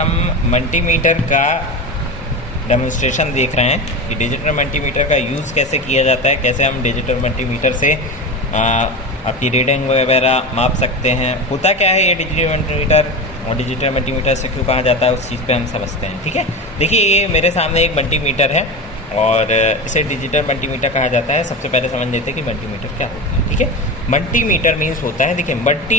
हम मल्टीमीटर का डेमोन्स्ट्रेशन देख रहे हैं कि डिजिटल मल्टीमीटर का यूज़ कैसे किया जाता है, कैसे हम डिजिटल मल्टीमीटर से आपकी रीडिंग वगैरह माप सकते हैं। होता क्या है ये डिजिटल मल्टीमीटर और डिजिटल मल्टीमीटर से क्यों कहा जाता है, उस चीज़ पे हम समझते हैं। ठीक है, देखिए ये मेरे सामने एक मल्टीमीटर है और इसे डिजिटल मल्टीमीटर कहा जाता है। सबसे पहले समझ लेते हैं कि मल्टीमीटर क्या होता है। ठीक है, मल्टीमीटर मीन्स होता है, देखिए मल्टी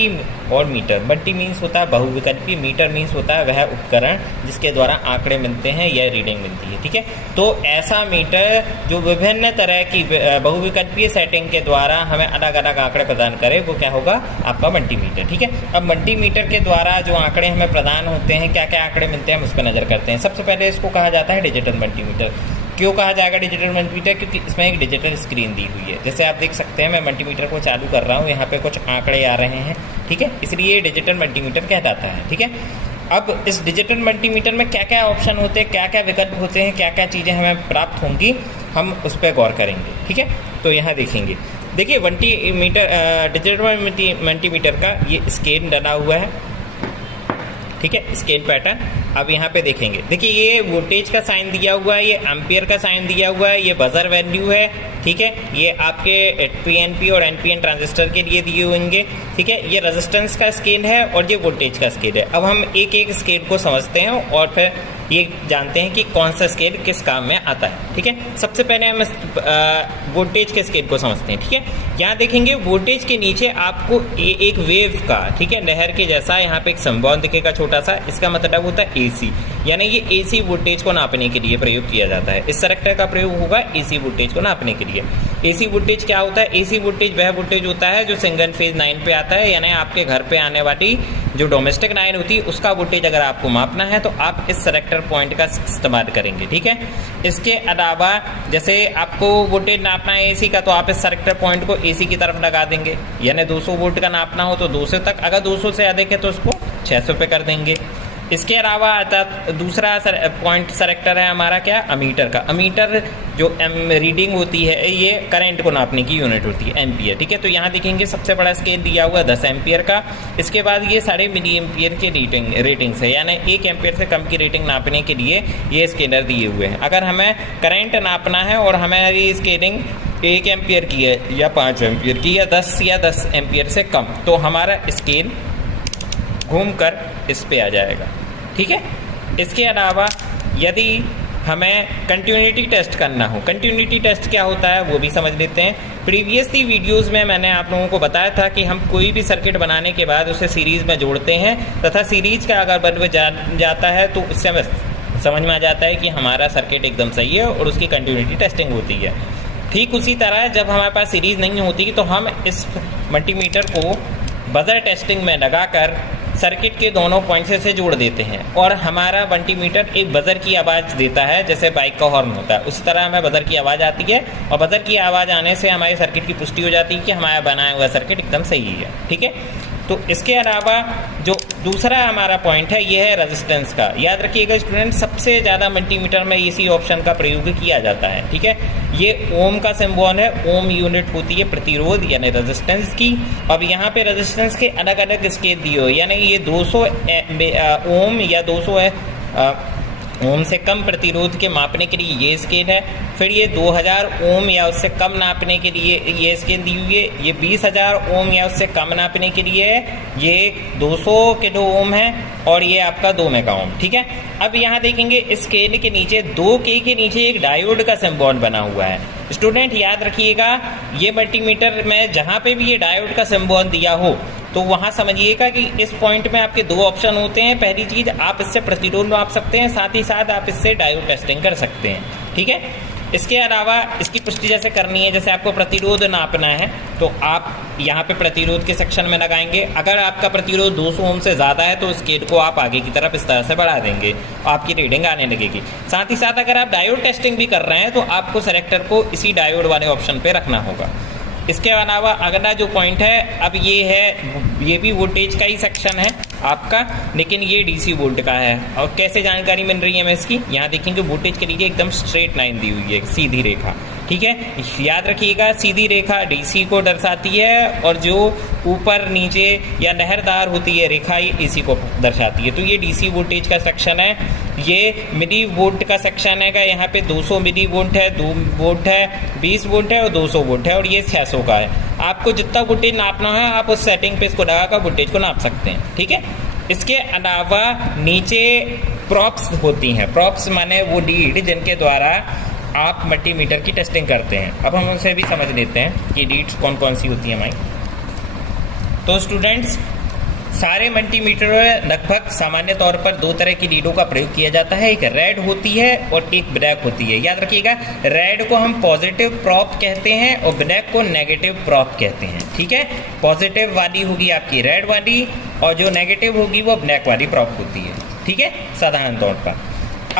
और मीटर। मल्टी मीन्स होता है बहुविकल्पी, मीटर मीन्स होता है वह उपकरण जिसके द्वारा आंकड़े मिलते हैं या रीडिंग मिलती है। ठीक है, तो ऐसा मीटर जो विभिन्न तरह की बहुविकल्पीय सेटिंग के द्वारा हमें अलग अलग आंकड़े प्रदान करे, वो क्या होगा, आपका मल्टीमीटर। ठीक है, अब मल्टीमीटर के द्वारा जो आंकड़े हमें प्रदान होते हैं, क्या क्या आंकड़े मिलते हैं, हम उस पर नज़र करते हैं। सबसे पहले इसको कहा जाता है डिजिटल मल्टीमीटर। क्यों कहा जाएगा डिजिटल मल्टीमीटर? क्योंकि इसमें एक डिजिटल स्क्रीन दी हुई है। जैसे आप देख सकते हैं, मैं मल्टीमीटर को चालू कर रहा हूँ, यहाँ पे कुछ आंकड़े आ रहे हैं। ठीक है, इसलिए डिजिटल मल्टीमीटर कहलाता है। ठीक है, अब इस डिजिटल मल्टीमीटर में क्या क्या ऑप्शन होते हैं, क्या क्या विकल्प होते हैं, क्या क्या चीज़ें हमें प्राप्त होंगी, हम उस पर गौर करेंगे। ठीक है, तो यहाँ देखेंगे, देखिए डिजिटल मल्टीमीटर का ये स्केल डला हुआ है। ठीक है, स्केल पैटर्न। अब यहाँ पे देखेंगे, देखिए ये वोल्टेज का साइन दिया हुआ है, ये एम्पियर का साइन दिया हुआ है, ये बजर वैल्यू है। ठीक है, ये आपके पीएनपी और एनपीएन ट्रांजिस्टर के लिए दिए होंगे। ठीक है, ये रेजिस्टेंस का स्केल है और ये वोल्टेज का स्केल है। अब हम एक एक स्केल को समझते हैं और फिर ये जानते हैं कि कौन सा स्केल किस काम में आता है। ठीक है, सबसे पहले हम वोल्टेज के स्केल को समझते हैं। ठीक है, यहाँ देखेंगे वोल्टेज के नीचे आपको एक वेव का, ठीक है, लहर के जैसा यहाँ पे एक सिंबल दिखेगा छोटा सा। इसका मतलब होता है एसी, यानी ये एसी वोल्टेज को नापने के लिए प्रयोग किया जाता है। इस कैरेक्टर का प्रयोग होगा एसी वोल्टेज को नापने के लिए। एसी वोल्टेज क्या होता है? एसी वोल्टेज वह वोल्टेज होता है जो सिंगल फेज लाइन पे आता है, यानी आपके घर पे आने वाली जो डोमेस्टिक लाइन होती है उसका वोल्टेज अगर आपको मापना है तो आप इस सेलेक्टर पॉइंट का इस्तेमाल करेंगे। ठीक है, इसके अलावा जैसे आपको वोल्टेज नापना है एसी का, तो आप इस सेलेक्टर पॉइंट को एसी की तरफ लगा देंगे। यानी 200 वोल्ट का नापना हो तो 200 तक, अगर 200 से अधिक है तो उसको 600 पे कर देंगे। इसके अलावा दूसरा पॉइंट सेलेक्टर है हमारा क्या, अमीटर का। अमीटर जो रीडिंग होती है, ये करंट को नापने की यूनिट होती है, एम्पियर। ठीक है, तो यहाँ देखेंगे सबसे बड़ा स्केल दिया हुआ 10 एम्पियर का। इसके बाद ये सारे मिली एम्पियर के रेटिंग है, यानी 1 एम्पियर से कम की रेटिंग नापने के लिए ये स्केलर दिए हुए हैं। अगर हमें करंट नापना है और हमारी स्केलिंग 1 एम्पियर की है या 5 एम्पियर की या 10 एम्पियर से कम, तो हमारा स्केल घूमकर इस पे आ जाएगा। ठीक है, इसके अलावा यदि हमें कंटिन्यूटी टेस्ट करना हो, कंटिन्यूटी टेस्ट क्या होता है वो भी समझ लेते हैं। प्रीवियसली वीडियोस में मैंने आप लोगों को बताया था कि हम कोई भी सर्किट बनाने के बाद उसे सीरीज़ में जोड़ते हैं तथा सीरीज का अगर बल्ब जाता है तो उससे हमें समझ में आ जाता है कि हमारा सर्किट एकदम सही है और उसकी कंटिन्यूटी टेस्टिंग होती है। ठीक उसी तरह जब हमारे पास सीरीज़ नहीं होती तो हम इस मल्टीमीटर को बजर टेस्टिंग में लगाकर सर्किट के दोनों पॉइंट से जोड़ देते हैं और हमारा मल्टीमीटर एक बजर की आवाज़ देता है, जैसे बाइक का हॉर्न होता है उस तरह हमें बजर की आवाज़ आती है और बजर की आवाज़ आने से हमारे सर्किट की पुष्टि हो जाती है कि हमारा बनाया हुआ सर्किट एकदम सही है। ठीक है, तो इसके अलावा जो दूसरा हमारा पॉइंट है ये है रेजिस्टेंस का। याद रखिएगा स्टूडेंट, सबसे ज़्यादा मल्टीमीटर में इसी ऑप्शन का प्रयोग किया जाता है। ठीक है, ये ओम का सिंबल है, ओम यूनिट होती है प्रतिरोध यानी रेजिस्टेंस की। अब यहाँ पे रेजिस्टेंस के अलग अलग स्केल दिए हो, यानी ये 200 ओम या 200 ओम से कम प्रतिरोध के मापने के लिए ये स्केल है। फिर ये 2000 ओम या उससे कम नापने के लिए ये स्केल दी हुई है। ये 20000 ओम या उससे कम नापने के लिए ये 200 किलो ओम है और ये आपका 2 मेगा ओम। ठीक है, अब यहाँ देखेंगे इस स्केल के नीचे 2K के नीचे एक डायोड का सिंबल बना हुआ है। स्टूडेंट याद रखिएगा, ये मल्टीमीटर में जहाँ पे भी ये डायोड का सिंबल दिया हो तो वहाँ समझिएगा कि इस पॉइंट में आपके 2 ऑप्शन होते हैं। पहली चीज़, आप इससे प्रतिरोध नाप सकते हैं, साथ ही साथ आप इससे डायोड टेस्टिंग कर सकते हैं। ठीक है, इसके अलावा इसकी पुष्टि जैसे करनी है, जैसे आपको प्रतिरोध नापना है तो आप यहाँ पे प्रतिरोध के सेक्शन में लगाएंगे। अगर आपका प्रतिरोध 200 ओम से ज़्यादा है तो स्केल को आप आगे की तरफ इस तरह से बढ़ा देंगे, आपकी रीडिंग आने लगेगी। साथ ही साथ अगर आप डायोड टेस्टिंग भी कर रहे हैं तो आपको सेलेक्टर को इसी डायोड वाले ऑप्शन पे रखना होगा। इसके अलावा अगला जो पॉइंट है, अब ये भी वोल्टेज का ही सेक्शन है आपका, लेकिन ये डीसी वोल्ट का है। और कैसे जानकारी मिल रही है हमें इसकी, यहाँ देखेंगे वोल्टेज के लिए एकदम स्ट्रेट लाइन दी हुई है, सीधी रेखा। ठीक है, याद रखिएगा सीधी रेखा डीसी को दर्शाती है और जो ऊपर नीचे या लहरदार होती है रेखा ये एसी को दर्शाती है। तो ये डीसी वोल्टेज का सेक्शन है, ये मिली वोल्ट का सेक्शन है। यहाँ पे 200 मिली वोल्ट है, 2 वोल्ट है, 20 वोल्ट है और 200 वोल्ट है और ये 600 का है। आपको जितना वोल्टेज नापना है आप उस सेटिंग पे इसको लगाकर वोल्टेज को नाप सकते हैं। ठीक है, इसके अलावा नीचे प्रॉप्स होती हैं। प्रॉप्स माने वो लीड जिनके द्वारा आप मल्टीमीटर की टेस्टिंग करते हैं। अब हम उनसे भी समझ लेते हैं कि लीड्स कौन कौन सी होती हैं हमारी। तो स्टूडेंट्स, सारे मल्टीमीटर में लगभग सामान्य तौर पर 2 तरह की लीडों का प्रयोग किया जाता है, एक रेड होती है और एक ब्लैक होती है। याद रखिएगा, रेड को हम पॉजिटिव प्रॉप कहते हैं और ब्लैक को नेगेटिव प्रॉप कहते हैं। ठीक है, पॉजिटिव वाली होगी आपकी रेड वाली और जो नेगेटिव होगी वो ब्लैक वाली प्रॉप होती है। ठीक है, साधारण तौर पर।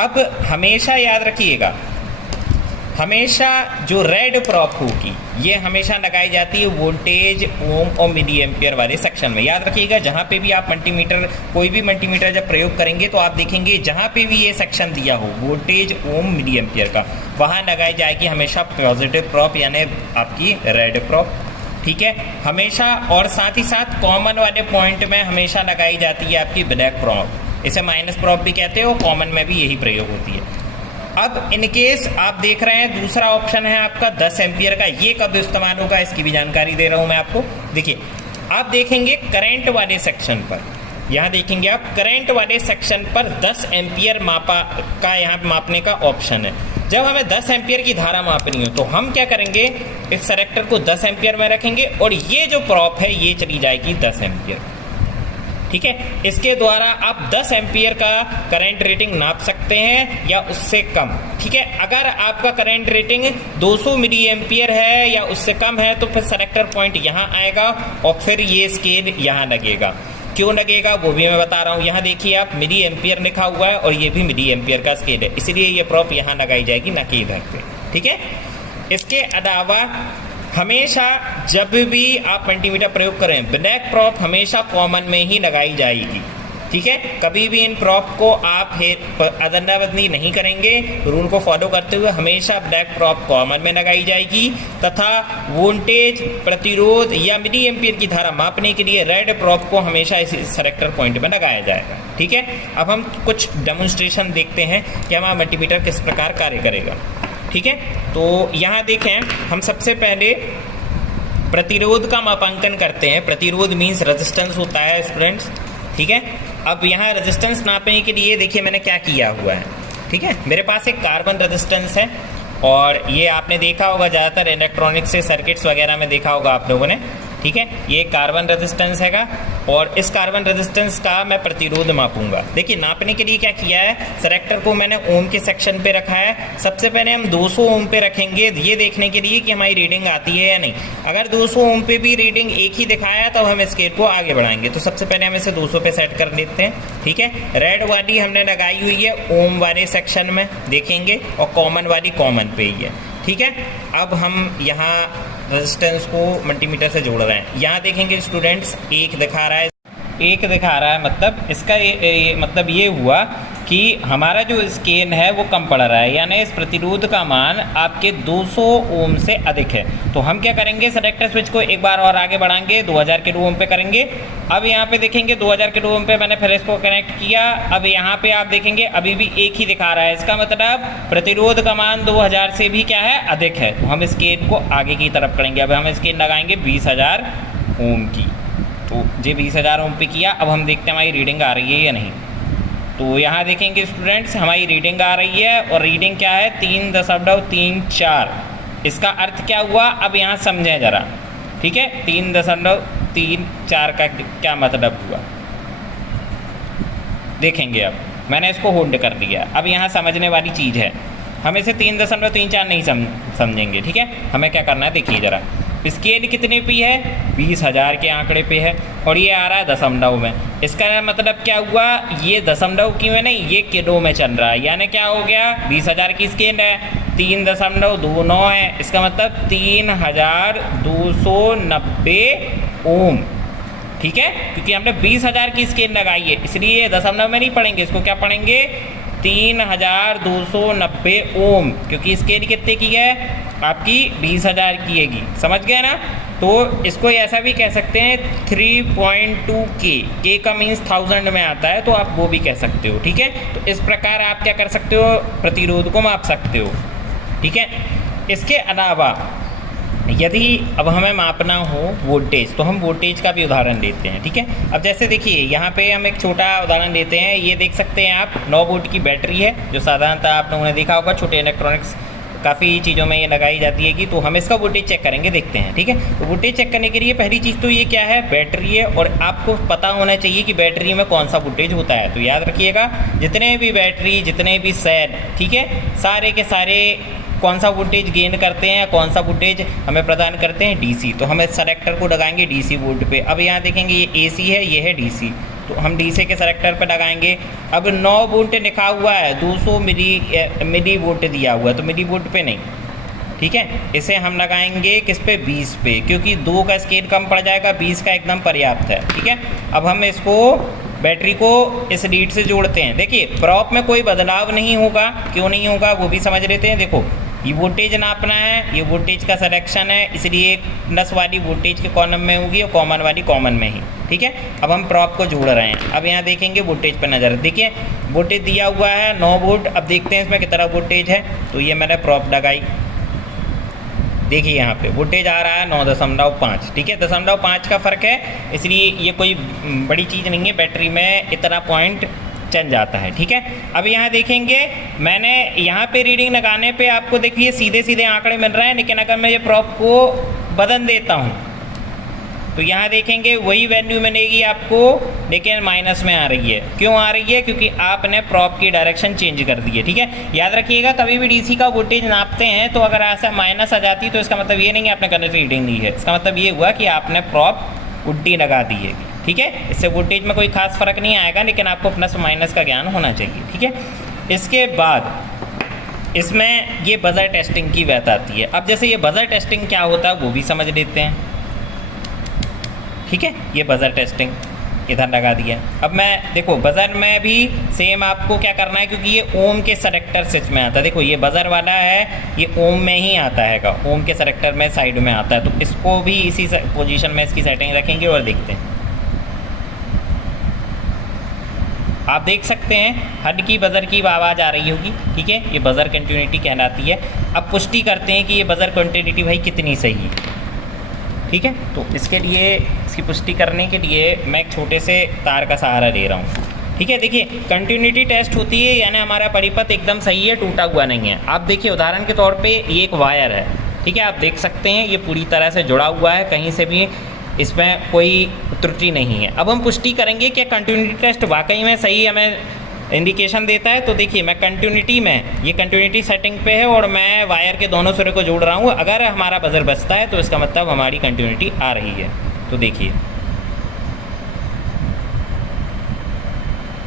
अब हमेशा याद रखिएगा, हमेशा जो रेड प्रॉप होगी ये हमेशा लगाई जाती है वोल्टेज, ओम और मिली एम्पियर वाले सेक्शन में। याद रखिएगा, जहाँ पे भी आप मल्टीमीटर, कोई भी मल्टीमीटर जब प्रयोग करेंगे तो आप देखेंगे जहाँ पे भी ये सेक्शन दिया हो वोल्टेज, ओम, मिली एम्पियर का, वहाँ लगाई जाएगी हमेशा पॉजिटिव प्रॉप यानी आपकी रेड प्रॉप। ठीक है, हमेशा। और साथ ही साथ कॉमन वाले पॉइंट में हमेशा लगाई जाती है आपकी ब्लैक प्रॉप, इसे माइनस प्रॉप भी कहते हो, कॉमन में भी यही प्रयोग होती है। अब इन केस आप देख रहे हैं दूसरा ऑप्शन है आपका 10 एम्पियर का, ये कब इस्तेमाल होगा इसकी भी जानकारी दे रहा हूं मैं आपको। देखिए, आप देखेंगे करंट वाले सेक्शन पर, यहाँ देखेंगे आप करंट वाले सेक्शन पर 10 एम्पियर मापा का यहाँ मापने का ऑप्शन है। जब हमें 10 एम्पियर की धारा मापनी हो तो हम क्या करेंगे, इस सेलेक्टर को 10 एम्पियर में रखेंगे और ये जो प्रॉप है ये चली जाएगी 10 एम्पियर। ठीक है, इसके द्वारा आप 10 एम्पियर का करंट रेटिंग नाप सकते हैं या उससे कम। ठीक है, अगर आपका करंट रेटिंग 200 मिली एम्पियर है या उससे कम है तो फिर सेलेक्टर पॉइंट यहाँ आएगा और फिर ये स्केल यहाँ लगेगा। क्यों लगेगा वो भी मैं बता रहा हूँ। यहाँ देखिए आप, मिली एम्पियर लिखा हुआ है और ये भी मिली एम्पियर का स्केल है, इसलिए ये प्रॉप यहाँ लगाई जाएगी, ना कि इधर पे। ठीक है, इसके अलावा हमेशा जब भी आप मल्टीमीटर प्रयोग करें ब्लैक प्रॉप हमेशा कॉमन में ही लगाई जाएगी। ठीक है, कभी भी इन प्रॉप को आप अदला बदली नहीं करेंगे, रूल को फॉलो करते हुए हमेशा ब्लैक प्रॉप कॉमन में लगाई जाएगी तथा वोल्टेज, प्रतिरोध या मिली एम्पियर की धारा मापने के लिए रेड प्रॉप को हमेशा इस सेलेक्टर पॉइंट में लगाया जाएगा। ठीक है, अब हम कुछ डेमोन्स्ट्रेशन देखते हैं कि हमारा मल्टीमीटर किस प्रकार कार्य करेगा। ठीक है, तो यहाँ देखें, हम सबसे पहले प्रतिरोध का मापांकन करते हैं। प्रतिरोध मीन्स रेजिस्टेंस होता है स्टूडेंट्स। ठीक है, अब यहाँ रेजिस्टेंस नापने के लिए देखिए मैंने क्या किया हुआ है। ठीक है, मेरे पास एक कार्बन रेजिस्टेंस है और ये आपने देखा होगा ज़्यादातर इलेक्ट्रॉनिक्स से सर्किट्स वगैरह में देखा होगा आप लोगों ने। ठीक है, ये कार्बन रेजिस्टेंस हैगा और इस कार्बन रेजिस्टेंस का मैं प्रतिरोध मापूंगा। देखिए, नापने के लिए क्या किया है, सेलेक्टर को मैंने ओम के सेक्शन पे रखा है। सबसे पहले हम 200 ओम पे रखेंगे ये देखने के लिए कि हमारी रीडिंग आती है या नहीं। अगर 200 ओम पे भी रीडिंग एक ही दिखाया तो हम स्केल को आगे बढ़ाएंगे। तो सबसे पहले हम इसे 200 पे सेट कर लेते हैं। ठीक है, रेड वाली हमने लगाई हुई है ओम वाले सेक्शन में देखेंगे और कॉमन वाली कॉमन पे ही है। ठीक है, अब हम यहाँ रेजिस्टेंस को मल्टीमीटर से जोड़ रहे हैं। यहाँ देखेंगे स्टूडेंट्स, एक दिखा रहा है, मतलब इसका मतलब ये हुआ कि हमारा जो स्केल है वो कम पड़ रहा है, यानी इस प्रतिरोध का मान आपके 200 ओम से अधिक है। तो हम क्या करेंगे, सेलेक्टर स्विच को एक बार और आगे बढ़ाएंगे, 2000 किलो ओम पे करेंगे। अब यहाँ पे देखेंगे 2000 किलो ओम पे मैंने फिर इसको कनेक्ट किया। अब यहाँ पे आप देखेंगे अभी भी एक ही दिखा रहा है, इसका मतलब प्रतिरोध का मान 2000 से भी क्या है, अधिक है। तो हम स्केल को आगे की तरफ करेंगे। अब हम स्केल लगाएंगे 20000 ओम की, तो ये 20000 ओम पे किया। अब हम देखते हैं हमारी रीडिंग आ रही है या नहीं। तो यहाँ देखेंगे स्टूडेंट्स, हमारी रीडिंग आ रही है और रीडिंग क्या है, 3.34। इसका अर्थ क्या हुआ, अब यहाँ समझें ज़रा। ठीक है, 3.34 का क्या मतलब हुआ देखेंगे। अब मैंने इसको होल्ड कर दिया। अब यहाँ समझने वाली चीज़ है, हम इसे 3.34 नहीं समझेंगे। ठीक है, हमें क्या करना है, देखिए ज़रा। स्केल कितने पे है, 20000 के आंकड़े पे है और ये आ रहा है दशमलव में। इसका मतलब क्या हुआ, ये दशमलव की में नहीं, ये किलो में चल रहा है। यानी क्या हो गया, 20000 की स्केल है, 3.29 है, इसका मतलब 3290 ओम। ठीक है, क्योंकि हमने 20000 की स्केल लगाई है इसलिए दशमलव में नहीं पढ़ेंगे, इसको क्या पढ़ेंगे, 3290 ओम, क्योंकि स्केल कितने की है, आपकी 20,000 की आएगी, समझ गए ना। तो इसको ऐसा भी कह सकते हैं 3.2 के का मीन्स 1000 में आता है, तो आप वो भी कह सकते हो, ठीक है। तो इस प्रकार आप क्या कर सकते हो, प्रतिरोध को माप सकते हो, ठीक है। इसके अलावा यदि अब हमें मापना हो वोल्टेज, तो हम वोल्टेज का भी उदाहरण लेते हैं, ठीक है। अब जैसे देखिए यहाँ पे हम एक छोटा उदाहरण लेते हैं, ये देख सकते हैं आप 9 वोल्ट की बैटरी है, जो साधारणतः आप लोगों ने देखा होगा छोटे इलेक्ट्रॉनिक्स काफ़ी चीज़ों में ये लगाई जाती है कि, तो हम इसका वोल्टेज चेक करेंगे, देखते हैं, ठीक है। तो वोल्टेज चेक करने के लिए पहली चीज़ तो ये क्या है, बैटरी है, और आपको पता होना चाहिए कि बैटरी में कौन सा वोल्टेज होता है। तो याद रखिएगा जितने भी बैटरी, जितने भी सेल, ठीक है, सारे के सारे कौन सा वोल्टेज गेन करते हैं, कौन सा वोल्टेज हमें प्रदान करते हैं, डीसी। तो हम इस सेलेक्टर को लगाएंगे डीसी वोल्ट पे। अब यहाँ देखेंगे ये एसी है, ये है डीसी, तो हम डीसी के सेलेक्टर पे लगाएंगे। अब 9 वोल्ट लिखा हुआ है, 200 मिली वोल्ट दिया हुआ है, तो मिली वोल्ट पे नहीं, ठीक है। इसे हम लगाएंगे किस पे, 20 पे, क्योंकि 2 का स्केल कम पड़ जाएगा, 20 का एकदम पर्याप्त है, ठीक है। अब हम इसको बैटरी को इस लीड से जोड़ते हैं। देखिए प्रॉप में कोई बदलाव नहीं होगा, क्यों नहीं होगा वो भी समझ लेते हैं। देखो ये वोल्टेज नापना है, ये वोल्टेज का सिलेक्शन है, इसलिए प्लस वाली वोल्टेज के कॉलम में होगी और कॉमन वाली कॉमन में ही, ठीक है। अब हम प्रॉप को जोड़ रहे हैं। अब यहाँ देखेंगे वोल्टेज पर नज़र, देखिए वोल्टेज दिया हुआ है 9 वोल्ट। अब देखते हैं इसमें कितना वोल्टेज है, तो ये मैंने प्रॉप लगाई, देखिए यहाँ पे वोल्टेज आ रहा है 9.5, ठीक है, 0.5 का फ़र्क है, इसलिए ये कोई बड़ी चीज़ नहीं है, बैटरी में इतना पॉइंट चल जाता है, ठीक है। अब यहाँ देखेंगे मैंने यहाँ पे रीडिंग लगाने पे आपको देखिए सीधे सीधे आंकड़े मिल रहे हैं, लेकिन अगर मैं ये प्रॉप को बदल देता हूँ तो यहाँ देखेंगे वही वैल्यू मिलेगी आपको, लेकिन माइनस में आ रही है। क्यों आ रही है, क्योंकि आपने प्रॉप की डायरेक्शन चेंज कर दी है, ठीक है। याद रखिएगा कभी भी डीसी का वोल्टेज नापते हैं तो अगर ऐसा माइनस आ जाती तो इसका मतलब ये नहीं है आपने गलत रीडिंग ली है, इसका मतलब ये हुआ कि आपने प्रॉप उल्टी लगा दी है, ठीक है। इससे वोल्टेज में कोई खास फर्क नहीं आएगा, लेकिन आपको प्लस माइनस का ज्ञान होना चाहिए, ठीक है। इसके बाद इसमें ये बजर टेस्टिंग की बात आती है। अब जैसे ये बजर टेस्टिंग क्या होता है वो भी समझ लेते हैं, ठीक है। ये बजर टेस्टिंग इधर लगा दिया। अब मैं देखो बजर में भी सेम आपको क्या करना है, क्योंकि ये ओम के सेलेक्टर स्विच में आता है। देखो ये बजर वाला है, ये ओम में ही आता है, ओम के सेलेक्टर में साइड में आता है, तो इसको भी इसी पोजीशन में इसकी सेटिंग रखेंगे और देखते हैं। आप देख सकते हैं हद की बजर की आवाज़ आ रही होगी, ठीक है, ये बजर कंटिन्यूटी कहलाती है। अब पुष्टि करते हैं कि ये बजर कंटिन्यूटी भाई कितनी सही है, ठीक है। तो इसके लिए इसकी पुष्टि करने के लिए मैं एक छोटे से तार का सहारा ले रहा हूँ, ठीक है। देखिए कंटिन्यूटी टेस्ट होती है, यानी हमारा परिपथ एकदम सही है, टूटा हुआ नहीं है। आप देखिए उदाहरण के तौर पे ये एक वायर है, ठीक है, आप देख सकते हैं ये पूरी तरह से जुड़ा हुआ है, कहीं से भी इसमें कोई त्रुटि नहीं है। अब हम पुष्टि करेंगे कि कंटिन्यूटी टेस्ट वाकई में सही हमें इंडिकेशन देता है। तो देखिए मैं कंटिन्यूटी में, ये कंटिन्यूटी सेटिंग पे है और मैं वायर के दोनों सिरे को जोड़ रहा हूँ। अगर हमारा बजर बजता है तो इसका मतलब हमारी कंटिन्यूटी आ रही है। तो देखिए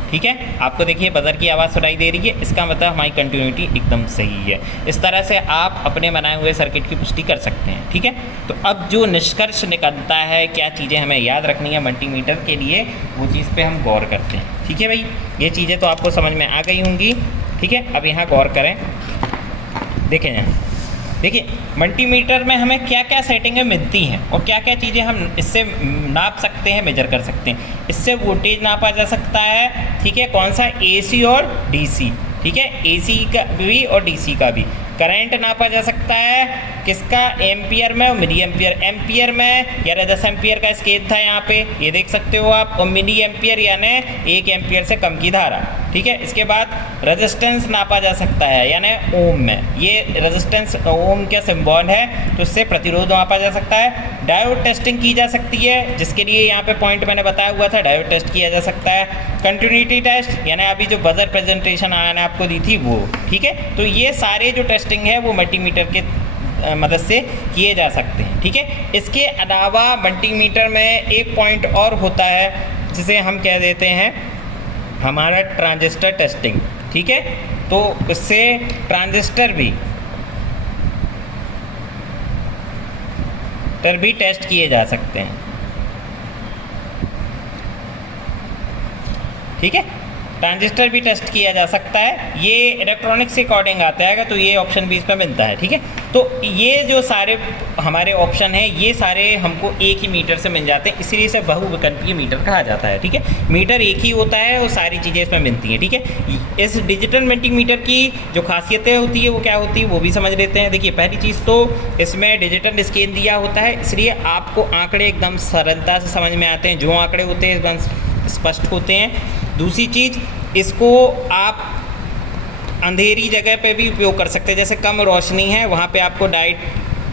ठीक है, आपको देखिए बजर की आवाज़ सुनाई दे रही है, इसका मतलब हमारी कंटिन्यूटी एकदम सही है। इस तरह से आप अपने बनाए हुए सर्किट की पुष्टि कर सकते हैं, ठीक है। तो अब जो निष्कर्ष निकलता है, क्या चीज़ें हमें याद रखनी है मल्टीमीटर के लिए, वो चीज़ पे हम गौर करते हैं, ठीक है भाई। ये चीज़ें तो आपको समझ में आ गई होंगी, ठीक है। अब यहाँ गौर करें, देखें यहाँ देखिए मल्टीमीटर में हमें क्या क्या सेटिंगें मिलती हैं और क्या क्या चीज़ें हम इससे नाप सकते हैं, मेजर कर सकते हैं। इससे वोल्टेज नापा जा सकता है, ठीक है, कौन सा, एसी और डीसी, ठीक है, एसी का भी और डीसी का भी। करंट नापा जा सकता है किसका, एम्पियर में और मिली एम्पियर। एम्पियर में या 10 एम्पियर का स्केल था यहाँ पे, ये देख सकते हो आप, और मिली एम्पियर यानी 1 एम्पियर से कम की धारा, ठीक है। इसके बाद रेजिस्टेंस नापा जा सकता है यानी ओम में, ये रेजिस्टेंस ओम का सिंबल है, तो इससे प्रतिरोध नापा जा सकता है। डायोड टेस्टिंग की जा सकती है, जिसके लिए यहाँ पे पॉइंट मैंने बताया हुआ था, डायोड टेस्ट किया जा सकता है। कंटिन्यूटी टेस्ट यानी अभी जो बजर प्रेजेंटेशन मैंने आपको दी थी वो, ठीक है। तो ये सारे जो टेस्टिंग है वो मल्टीमीटर के मदद से किए जा सकते हैं, ठीक है। इसके अलावा मल्टीमीटर में एक पॉइंट और होता है जिसे हम कह देते हैं हमारा ट्रांजिस्टर टेस्टिंग, ठीक है। तो इससे ट्रांजिस्टर भी टेस्ट किए जा सकते हैं, ठीक है। ट्रांजिस्टर भी टेस्ट किया जा सकता है, ये इलेक्ट्रॉनिक्स के अकॉर्डिंग आता है, तो ये ऑप्शन भी इस पर मिलता है। ठीक है, तो ये जो सारे हमारे ऑप्शन हैं ये सारे हमको एक ही मीटर से मिल जाते हैं, इसलिए इसे बहुविकल्पीय मीटर कहा जाता है। ठीक है, मीटर एक ही होता है और सारी चीज़ें इसमें मिलती हैं। ठीक है, इस डिजिटल मल्टीमीटर की जो खासियतें होती है वो क्या होती है वो भी समझ लेते हैं। देखिए, पहली चीज़ तो इसमें डिजिटल स्केल दिया होता है, इसलिए आपको आंकड़े एकदम सरलता से समझ में आते हैं, जो आंकड़े होते हैं एकदम स्पष्ट होते हैं। दूसरी चीज़, इसको आप अंधेरी जगह पे भी उपयोग कर सकते हैं, जैसे कम रोशनी है वहाँ पे आपको लाइट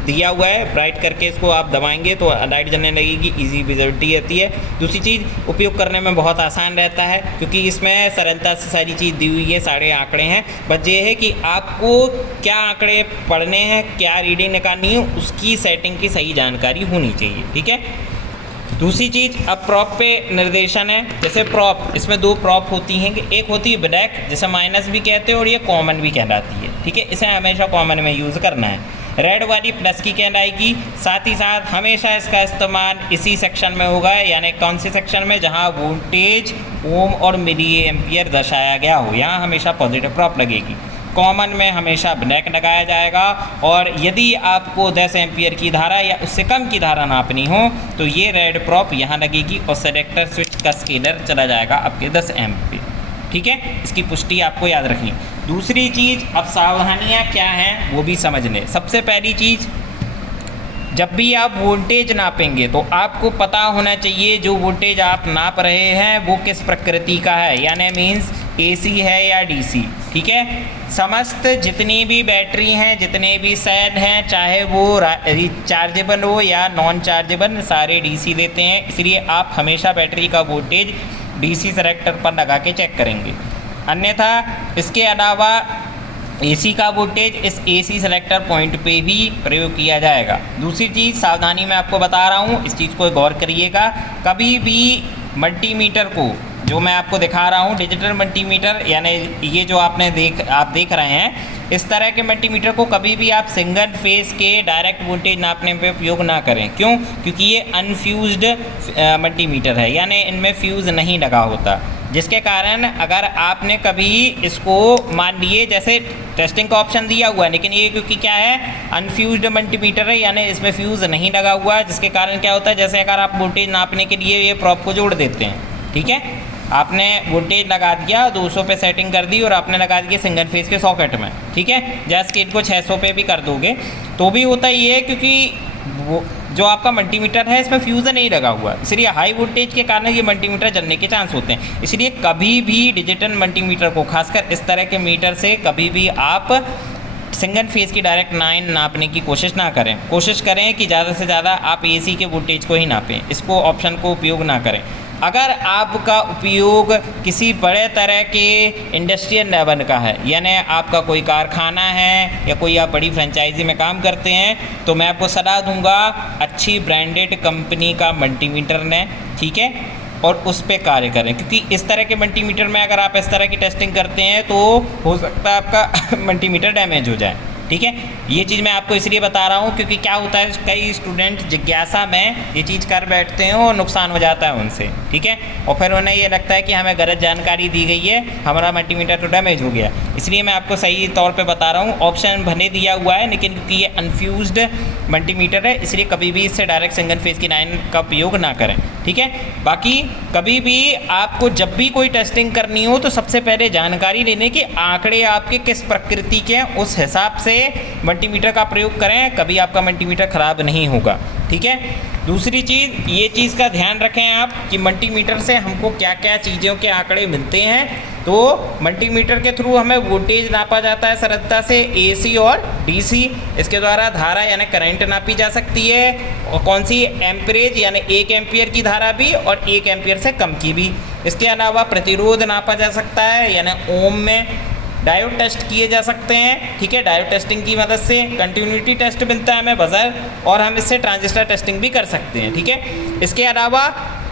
दिया हुआ है, ब्राइट करके इसको आप दबाएंगे तो लाइट जलने लगेगी, इजी विजिबिलिटी रहती है। दूसरी चीज़, उपयोग करने में बहुत आसान रहता है क्योंकि इसमें सरलता से सारी चीज़ दी हुई है, सारे आंकड़े हैं। बस ये है कि आपको क्या आंकड़े पढ़ने हैं, क्या रीडिंग निकालनी है, उसकी सेटिंग की सही जानकारी होनी चाहिए। ठीक है, दूसरी चीज़, अब प्रॉप पे निर्देशन है। जैसे प्रॉप, इसमें दो प्रॉप होती हैं, एक होती है ब्लैक जिसे माइनस भी कहते हैं और ये कॉमन भी कहलाती है। ठीक है, इसे हमेशा कॉमन में यूज़ करना है। रेड वाली प्लस की कहलाएगी, साथ ही साथ हमेशा इसका इस्तेमाल इसी सेक्शन में होगा, यानी कौन से सेक्शन में, जहाँ वोल्टेज ओम और मिली एम्पियर दर्शाया गया हो, यहाँ हमेशा पॉजिटिव प्रॉप लगेगी। कॉमन में हमेशा ब्लैक लगाया जाएगा, और यदि आपको 10 एम्पियर की धारा या उससे कम की धारा नापनी हो तो ये रेड प्रॉप यहाँ लगेगी और सेलेक्टर स्विच का स्केलर चला जाएगा आपके 10 एम्पियर। ठीक है, इसकी पुष्टि आपको याद रखनी। दूसरी चीज़, अब सावधानियाँ क्या हैं वो भी समझ लें। सबसे पहली चीज़, जब भी आप वोल्टेज नापेंगे तो आपको पता होना चाहिए जो वोल्टेज आप नाप रहे हैं वो किस प्रकृति का है, यानी मीन्स एसी है या डीसी। ठीक है, समस्त जितनी भी बैटरी हैं, जितने भी सेल हैं, चाहे वो रिचार्जेबल हो या नॉन चार्जेबल, सारे डीसी देते हैं, इसलिए आप हमेशा बैटरी का वोल्टेज डीसी सेलेक्टर पर लगा के चेक करेंगे। अन्यथा इसके अलावा एसी का वोल्टेज इस एसी सेलेक्टर पॉइंट पे भी प्रयोग किया जाएगा। दूसरी चीज़, सावधानी मैं आपको बता रहा हूँ, इस चीज़ को गौर करिएगा, कभी भी मल्टीमीटर को, जो मैं आपको दिखा रहा हूँ डिजिटल मल्टीमीटर, यानी ये जो आप देख रहे हैं, इस तरह के मल्टीमीटर को कभी भी आप सिंगल फेस के डायरेक्ट वोल्टेज नापने पे उपयोग ना करें। क्यों? क्योंकि ये अनफ्यूज्ड मल्टीमीटर है, यानी इनमें फ्यूज़ नहीं लगा होता, जिसके कारण अगर आपने कभी इसको, मान लिए जैसे टेस्टिंग का ऑप्शन दिया हुआ है, लेकिन ये क्योंकि क्या है, अनफ्यूज्ड मल्टीमीटर है, यानी इसमें फ्यूज़ नहीं लगा हुआ है, जिसके कारण क्या होता है, जैसे अगर आप वोल्टेज नापने के लिए ये प्रॉप को जोड़ देते हैं, ठीक है, आपने वोल्टेज लगा दिया 200 पे सेटिंग कर दी और आपने लगा दिया सिंगल फेस के सॉकेट में, ठीक है, या स्केल को 600 पे भी कर दोगे तो भी होता ये है, क्योंकि वो जो आपका मल्टीमीटर है इसमें फ्यूज़ नहीं लगा हुआ, इसलिए हाई वोल्टेज के कारण ये मल्टीमीटर जलने के चांस होते हैं। इसलिए कभी भी डिजिटल मल्टीमीटर को, खासकर इस तरह के मीटर से, कभी भी आप सिंगल फेस की डायरेक्ट लाइन नापने की कोशिश ना करें। कोशिश करें कि ज़्यादा से ज़्यादा आप एसी के वोल्टेज को ही नापें, इसको ऑप्शन को उपयोग ना करें। अगर आपका उपयोग किसी बड़े तरह के इंडस्ट्रियल लेवल का है, यानी आपका कोई कारखाना है या कोई आप बड़ी फ्रेंचाइजी में काम करते हैं, तो मैं आपको सलाह दूंगा अच्छी ब्रांडेड कंपनी का मल्टीमीटर लें, ठीक है, और उस पर कार्य करें, क्योंकि इस तरह के मल्टीमीटर में अगर आप इस तरह की टेस्टिंग करते हैं तो हो सकता है आपका मल्टीमीटर डैमेज हो जाए, ठीक है। ये चीज़ मैं आपको इसलिए बता रहा हूँ क्योंकि क्या होता है, कई स्टूडेंट जिज्ञासा में ये चीज़ कर बैठते हैं और नुकसान हो जाता है उनसे, ठीक है, और फिर उन्हें ये लगता है कि हमें गलत जानकारी दी गई है, हमारा मल्टीमीटर तो डैमेज हो गया। इसलिए मैं आपको सही तौर पे बता रहा हूँ, ऑप्शन भले दिया हुआ है, लेकिन क्योंकि ये अनफ्यूज्ड मल्टीमीटर है, इसलिए कभी भी इससे डायरेक्ट सिंगल फेस की लाइन का उपयोग ना करें, ठीक है। बाकी कभी भी आपको जब भी कोई टेस्टिंग करनी हो तो सबसे पहले जानकारी लेने कि आंकड़े आपके किस प्रकृति के हैं, उस हिसाब से मल्टीमीटर का प्रयोग करें, कभी आपका मल्टीमीटर ख़राब नहीं होगा, ठीक है। दूसरी चीज़, ये चीज़ का ध्यान रखें आप कि मल्टीमीटर से हमको क्या क्या चीज़ों के आंकड़े मिलते हैं। तो मल्टीमीटर के थ्रू हमें वोल्टेज नापा जाता है सरलता से, एसी और डीसी, इसके द्वारा धारा यानी करंट नापी जा सकती है, और कौन सी, एम्परेज यानी 1 एम्पियर की धारा भी और 1 एम्पियर से कम की भी। इसके अलावा प्रतिरोध नापा जा सकता है, यानी ओम में। डायोड टेस्ट किए जा सकते हैं, ठीक है, डायोड टेस्टिंग की मदद से। कंटिन्यूटी टेस्ट मिलता है हमें बजर, और हम इससे ट्रांजिस्टर टेस्टिंग भी कर सकते हैं, ठीक है। इसके अलावा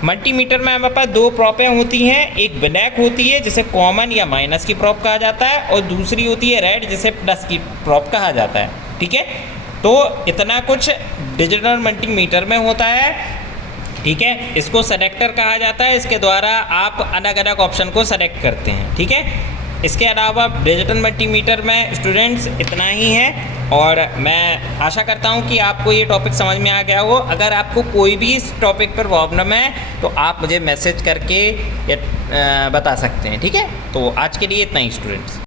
मल्टीमीटर में हमारे पास 2 प्रॉपें होती हैं, एक ब्लैक होती है जिसे कॉमन या माइनस की प्रॉप कहा जाता है, और दूसरी होती है रेड जिसे प्लस की प्रॉप कहा जाता है, ठीक है। तो इतना कुछ डिजिटल मल्टीमीटर में होता है। ठीक है, इसको सेलेक्टर कहा जाता है। इसके द्वारा आप अलग अलग ऑप्शन को सेलेक्ट करते हैं। ठीक है, इसके अलावा डिजिटल मल्टीमीटर में स्टूडेंट्स इतना ही है, और मैं आशा करता हूं कि आपको ये टॉपिक समझ में आ गया हो। अगर आपको कोई भी इस टॉपिक पर प्रॉब्लम है तो आप मुझे मैसेज करके बता सकते हैं। ठीक है, तो आज के लिए इतना ही स्टूडेंट्स।